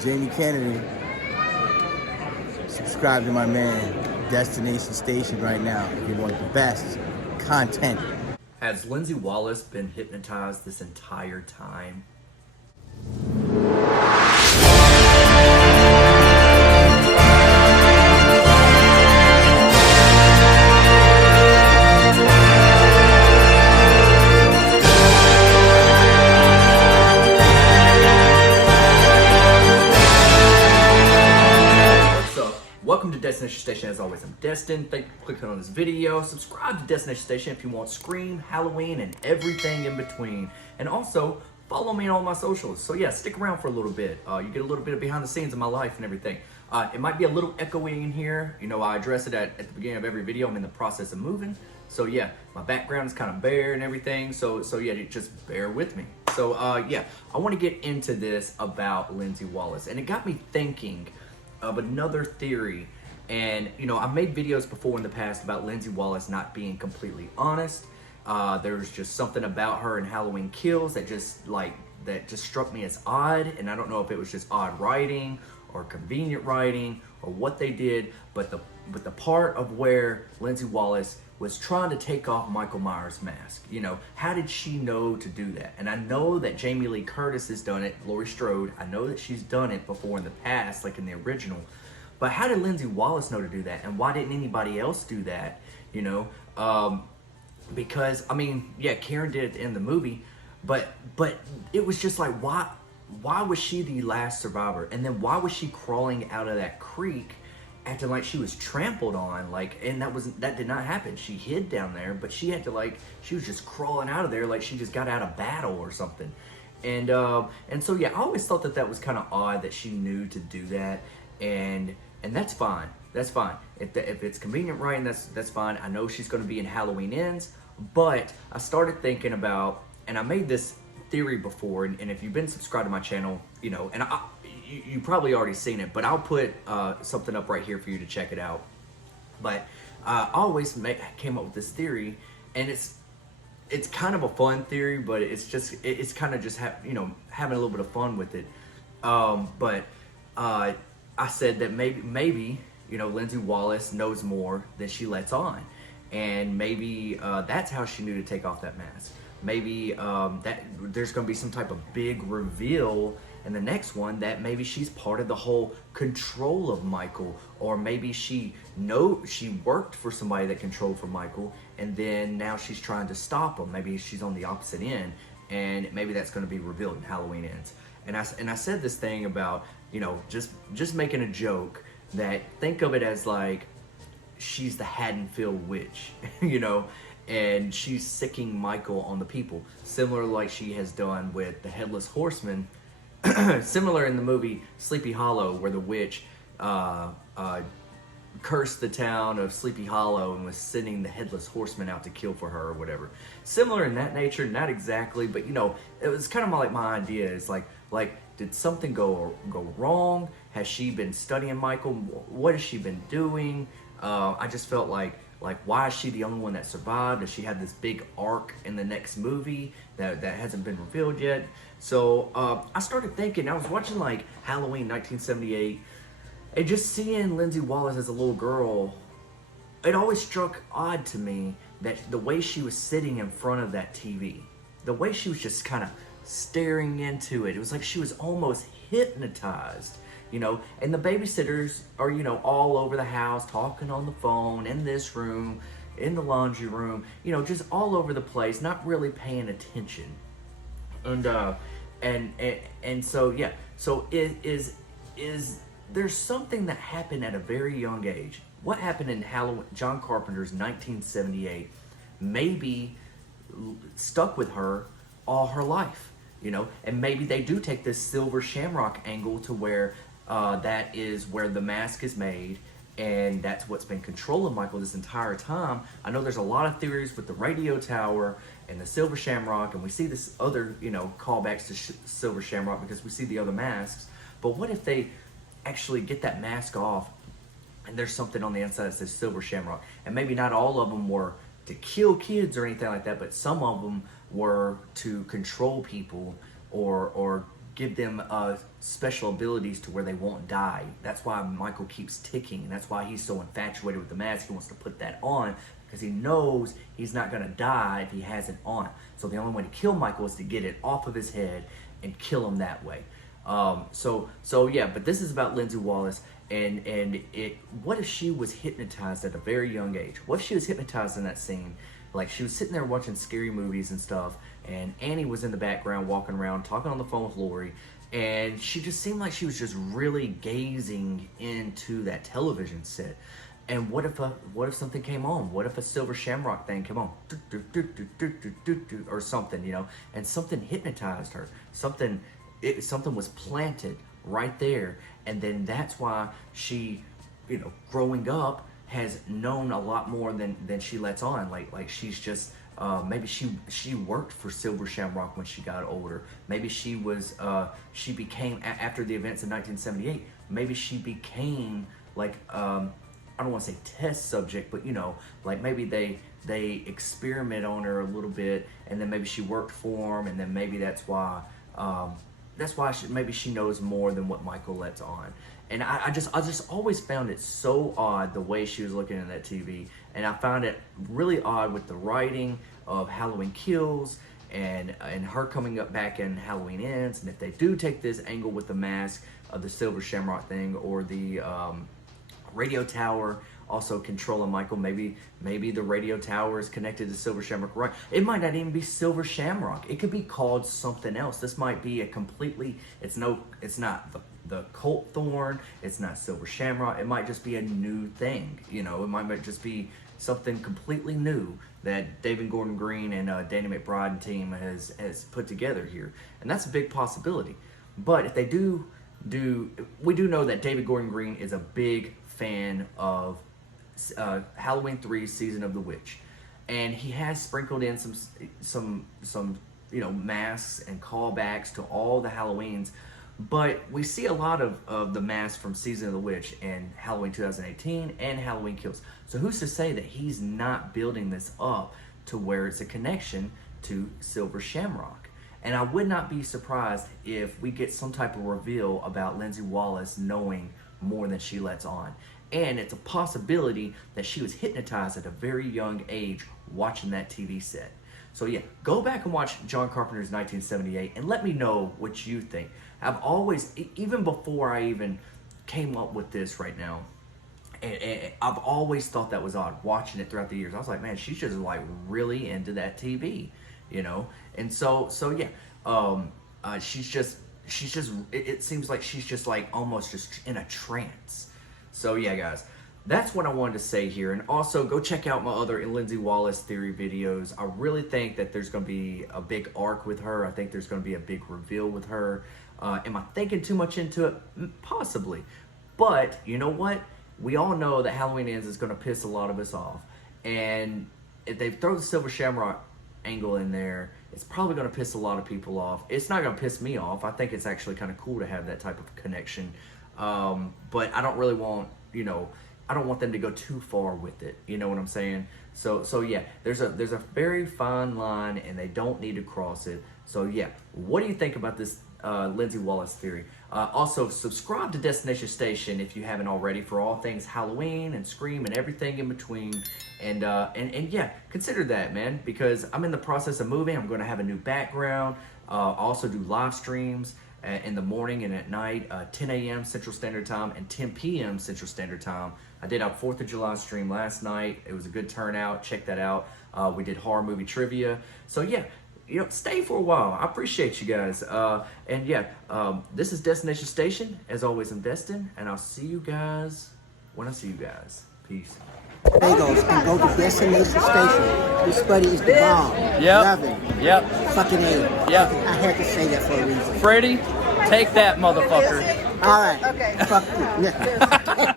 Jamie Kennedy. Subscribe to my man, Destination Station right now if you want the best content. Has Lindsay Wallace been hypnotized this entire time? Welcome to Destination Station. As always, I'm Destin. Thank you for clicking on this video. Subscribe to Destination Station if you want Scream, Halloween, and everything in between. And also, follow me on all my socials. So yeah, stick around for a little bit. You get a little bit of behind the scenes of my life and everything. It might be a little echoey in here. You know, I address it at the beginning of every video. I'm in the process of moving. So yeah, my background is kind of bare and everything. So yeah, just bear with me. So yeah, I want to get into this about Lindsay Wallace. And it got me thinking of another theory. And you know, I've made videos before in the past about Lindsay Wallace not being completely honest. There's just something about her in Halloween Kills that just struck me as odd, and I don't know if it was just odd writing or convenient writing or what they did, but the part of where Lindsay Wallace was trying to take off Michael Myers' mask, you know, how did she know to do that? And I know that Jamie Lee Curtis has done it, Laurie Strode, I know that she's done it before in the past, like in the original, but how did Lindsay Wallace know to do that? And why didn't anybody else do that, you know? Because, I mean, yeah, Karen did it in the movie, but it was just like, why was she the last survivor? And then why was she crawling out of that creek acting like she was trampled on, like, and that did not happen. She hid down there, but she had to, she was just crawling out of there like she just got out of battle or something. And so yeah, I always thought that was kind of odd that she knew to do that, and that's fine. That's fine. If it's convenient writing, that's fine. I know she's going to be in Halloween Ends, but I started thinking about, and I made this theory before, and if you've been subscribed to my channel, you know, and you probably already seen it, but I'll put something up right here for you to check it out. But I always came up with this theory, and it's kind of a fun theory, but it's kind of just having a little bit of fun with it. But I said that maybe you know, Lindsay Wallace knows more than she lets on, and maybe that's how she knew to take off that mask. Maybe that there's going to be some type of big reveal in the next one, that maybe she's part of the whole control of Michael, or maybe she worked for somebody that controlled for Michael, and then now she's trying to stop him. Maybe she's on the opposite end, and maybe that's going to be revealed in Halloween Ends. And I said this thing about, you know, just making a joke that, think of it as like she's the Haddonfield witch, you know, and she's sicking Michael on the people, similar like she has done with the Headless Horseman. Similar in the movie Sleepy Hollow, where the witch cursed the town of Sleepy Hollow and was sending the Headless Horseman out to kill for her or whatever. Similar in that nature, not exactly, but you know, it was kind of like my idea is like did something go wrong? Has she been studying Michael? What has she been doing? I just felt like why is she the only one that survived? Does she have this big arc in the next movie that hasn't been revealed yet? So I started thinking, I was watching like Halloween 1978, and just seeing Lindsay Wallace as a little girl, it always struck odd to me that the way she was sitting in front of that TV, the way she was just kind of staring into it, it was like she was almost hypnotized. You know, and the babysitters are, you know, all over the house, talking on the phone, in this room, in the laundry room, you know, just all over the place, not really paying attention. And so yeah, so is there's something that happened at a very young age. What happened in John Carpenter's 1978 maybe stuck with her all her life, you know, and maybe they do take this silver shamrock angle to where that is where the mask is made, and that's what's been controlling Michael this entire time. I know there's a lot of theories with the radio tower and the silver shamrock, and we see this other, you know, callbacks to silver shamrock because we see the other masks. But what if they actually get that mask off and there's something on the inside that says silver shamrock, and maybe not all of them were to kill kids or anything like that, but some of them were to control people or give them special abilities to where they won't die. That's why Michael keeps ticking, and that's why he's so infatuated with the mask. He wants to put that on because he knows he's not going to die if he has it on. So the only way to kill Michael is to get it off of his head and kill him that way. So yeah, but this is about Lindsay Wallace, and what if she was hypnotized at a very young age? What if she was hypnotized in that scene? Like, she was sitting there watching scary movies and stuff, and Annie was in the background walking around talking on the phone with Lori, and she just seemed like she was just really gazing into that television set. And what if something came on? What if a silver shamrock thing came on? Or something, you know, and something hypnotized her. Something was planted right there, and then that's why she, you know, growing up, has known a lot more than she lets on. Like she's just maybe she worked for Silver Shamrock when she got older. Maybe she became, after the events in 1978, maybe she became like I don't want to say test subject, but you know, like maybe they experiment on her a little bit, and then maybe she worked for them, and then maybe that's why maybe she knows more than what Michael lets on. And I just always found it so odd the way she was looking at that TV, and I found it really odd with the writing of Halloween Kills and her coming up back in Halloween Ends. And if they do take this angle with the mask of the Silver Shamrock thing, or the radio tower also controlling Michael, maybe the radio tower is connected to Silver Shamrock. Right? It might not even be Silver Shamrock. It could be called something else. This might be a completely. It's not the Colt Thorn. It's not Silver Shamrock. It might just be a new thing. You know, it might just be something completely new that David Gordon Green and Danny McBride and team has put together here, and that's a big possibility. But if they do, we do know that David Gordon Green is a big fan of Halloween 3 Season of the Witch, and he has sprinkled in some you know, masks and callbacks to all the Halloweens. But we see a lot of the masks from Season of the Witch and Halloween 2018 and Halloween Kills. So who's to say that he's not building this up to where it's a connection to Silver Shamrock? And I would not be surprised if we get some type of reveal about Lindsay Wallace knowing more than she lets on. And it's a possibility that she was hypnotized at a very young age watching that TV set. So yeah, go back and watch John Carpenter's 1978 and let me know what you think. I've always, even before I even came up with this right now, and I've always thought that was odd, watching it throughout the years. I was like, man, she's just like really into that TV, you know? And so yeah, she's just, it seems like she's just like almost just in a trance. So yeah, guys, that's what I wanted to say here. And also go check out my other Lindsay Wallace theory videos. I really think that there's going to be a big arc with her. I think there's going to be a big reveal with her. Am I thinking too much into it? Possibly. But you know what? We all know that Halloween Ends is going to piss a lot of us off. And if they throw the Silver Shamrock angle in there, it's probably going to piss a lot of people off. It's not going to piss me off. I think it's actually kind of cool to have that type of connection. But I don't really want, you know, I don't want them to go too far with it. You know what I'm saying? So yeah, there's a very fine line, and they don't need to cross it. So yeah, what do you think about this Lindsay Wallace theory? Also, subscribe to Destination Station if you haven't already for all things Halloween and Scream and everything in between. And yeah, consider that, man, because I'm in the process of moving. I'm going to have a new background. Also do live streams in the morning and at night, 10 a.m. Central Standard Time and 10 p.m. Central Standard Time. I did our 4th of July stream last night. It was a good turnout. Check that out. We did horror movie trivia. So yeah, you know, stay for a while. I appreciate you guys. And yeah, this is Destination Station. As always, investing, and I'll see you guys when I see you guys. Peace. Bagels and go to Destination Station. This buddy is the bomb. Yep. Love him. Yep. Fucking A. Yep. I had to say that for a reason. Freddie, take that, motherfucker. All right. Okay. Fuck you. Yeah.